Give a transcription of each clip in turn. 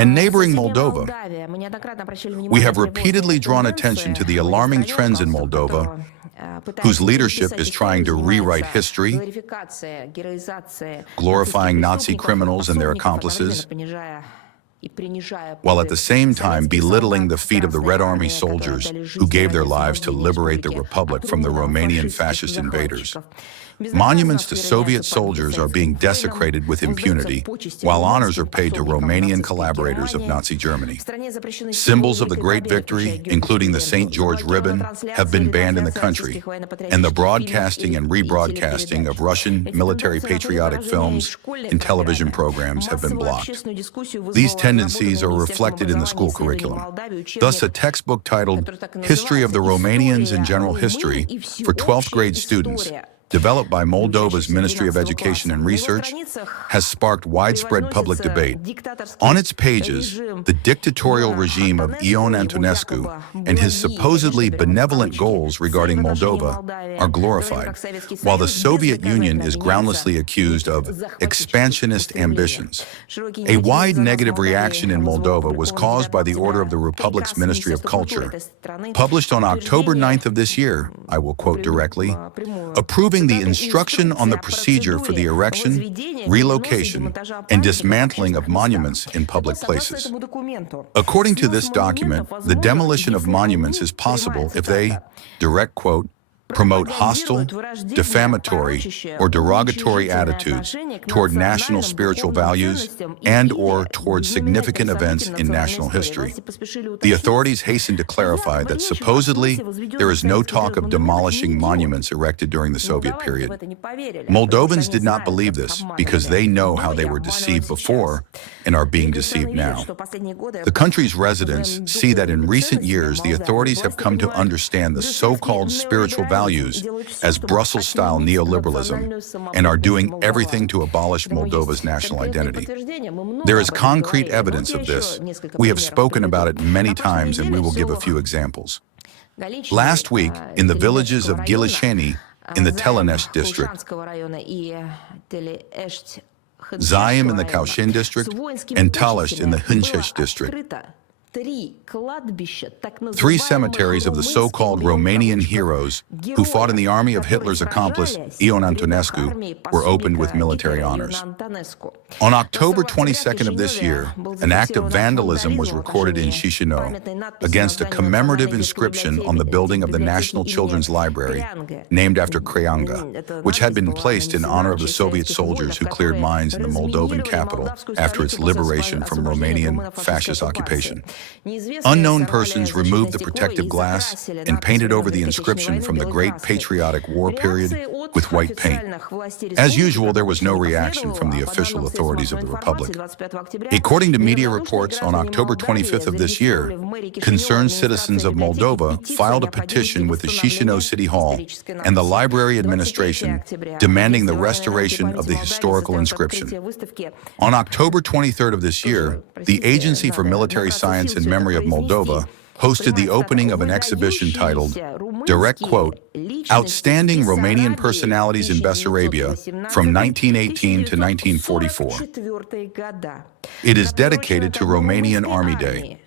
and neighboring Moldova. We have repeatedly drawn attention to the alarming trends in Moldova, whose leadership is trying to rewrite history, glorifying Nazi criminals and their accomplices, while at the same time belittling the feat of the Red Army soldiers who gave their lives to liberate the Republic from the Romanian fascist invaders. Monuments to Soviet soldiers are being desecrated with impunity, while honors are paid to Romanian collaborators of Nazi Germany. Symbols of the Great Victory, including the St. George ribbon, have been banned in the country, and the broadcasting and rebroadcasting of Russian military patriotic films and television programs have been blocked. These tendencies are reflected in the school curriculum. Thus, a textbook titled History of the Romanians and General History for 12th grade students, developed by Moldova's Ministry of Education and Research, has sparked widespread public debate. On its pages, the dictatorial regime of Ion Antonescu and his supposedly benevolent goals regarding Moldova are glorified, while the Soviet Union is groundlessly accused of expansionist ambitions. A wide negative reaction in Moldova was caused by the order of the Republic's Ministry of Culture, published on October 9th of this year, I will quote directly, approving the instruction on the procedure for the erection, relocation, and dismantling of monuments in public places. According to this document, the demolition of monuments is possible if they, direct quote, promote hostile, defamatory, or derogatory attitudes toward national spiritual values and/or toward significant events in national history. The authorities hasten to clarify that supposedly there is no talk of demolishing monuments erected during the Soviet period. Moldovans did not believe this because they know how they were deceived before and are being deceived now. The country's residents see that in recent years the authorities have come to understand the so-called spiritual values as Brussels-style neoliberalism and are doing everything to abolish Moldova's national identity. There is concrete evidence of this. We have spoken about it many times and we will give a few examples. Last week, in the villages of Gilisheni in the Telenești district, Zaim in the Cauchin district, and Talești in the Hâncești district, three cemeteries of the so-called Romanian heroes who fought in the army of Hitler's accomplice, Ion Antonescu, were opened with military honors. On October 22nd of this year, an act of vandalism was recorded in Chișinău against a commemorative inscription on the building of the National Children's Library, named after Creanga, which had been placed in honor of the Soviet soldiers who cleared mines in the Moldovan capital after its liberation from Romanian fascist occupation. Unknown persons removed the protective glass and painted over the inscription from the Great Patriotic War period with white paint. As usual, there was no reaction from the official authorities of the Republic. According to media reports, on October 25th of this year, concerned citizens of Moldova filed a petition with the Chișinău City Hall and the Library Administration demanding the restoration of the historical inscription. On October 23rd of this year, the Agency for Military Science in Memory of Moldova hosted the opening of an exhibition titled, direct quote, Outstanding Romanian Personalities in Bessarabia from 1918 to 1944. It is dedicated to Romanian Army Day.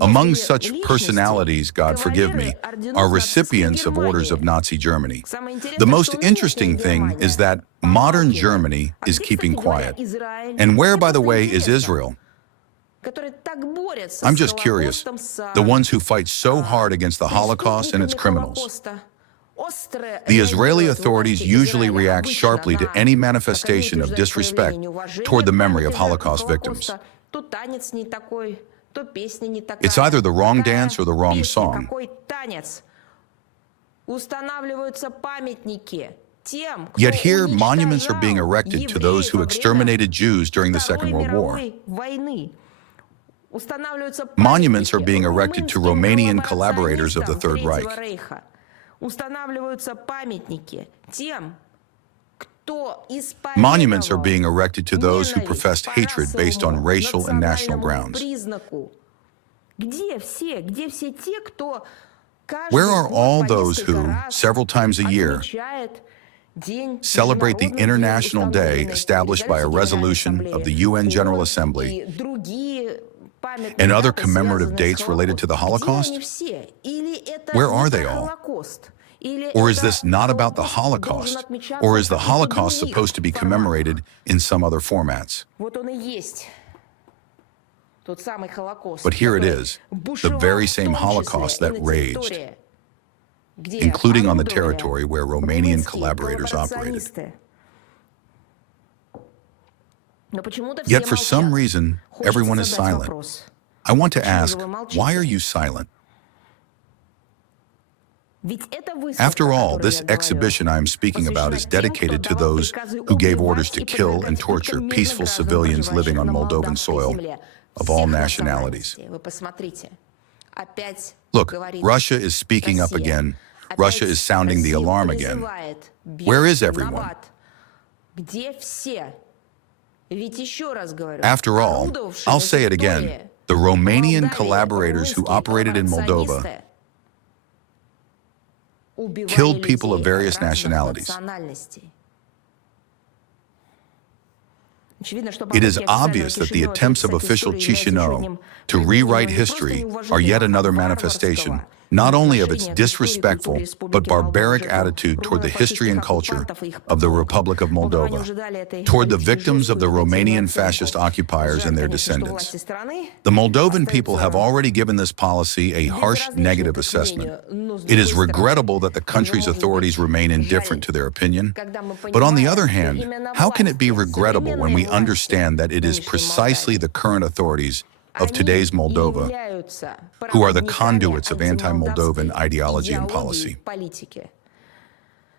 Among such personalities, God forgive me, are recipients of orders of Nazi Germany. The most interesting thing is that modern Germany is keeping quiet. And where, by the way, is Israel? I'm just curious, the ones who fight so hard against the Holocaust and its criminals. The Israeli authorities usually react sharply to any manifestation of disrespect toward the memory of Holocaust victims. It's either the wrong dance or the wrong song. Yet here, monuments are being erected to those who exterminated Jews during the Second World War. Monuments are being erected to Romanian collaborators of the Third Reich. Monuments are being erected to those who professed hatred based on racial and national grounds. Where are all those who, several times a year, celebrate the International Day established by a resolution of the UN General Assembly and other commemorative dates related to the Holocaust? Where are they all? Or is this not about the Holocaust? Or is the Holocaust supposed to be commemorated in some other formats? But here it is, the very same Holocaust that raged, including on the territory where Romanian collaborators operated. Yet for some reason, everyone is silent. I want to ask, why are you silent? After all, this exhibition I am speaking about is dedicated to those who gave orders to kill and torture peaceful civilians living on Moldovan soil of all nationalities. Look, Russia is speaking up again. Russia is sounding the alarm again. Where is everyone? After all, I'll say it again, the Romanian collaborators who operated in Moldova killed people of various nationalities. It is obvious that the attempts of official Chisinau to rewrite history are yet another manifestation, not only of its disrespectful but barbaric attitude toward the history and culture of the Republic of Moldova, toward the victims of the Romanian fascist occupiers and their descendants. The Moldovan people have already given this policy a harsh negative assessment. It is regrettable that the country's authorities remain indifferent to their opinion. But on the other hand, how can it be regrettable when we understand that it is precisely the current authorities of today's Moldova who are the conduits of anti-Moldovan ideology and policy?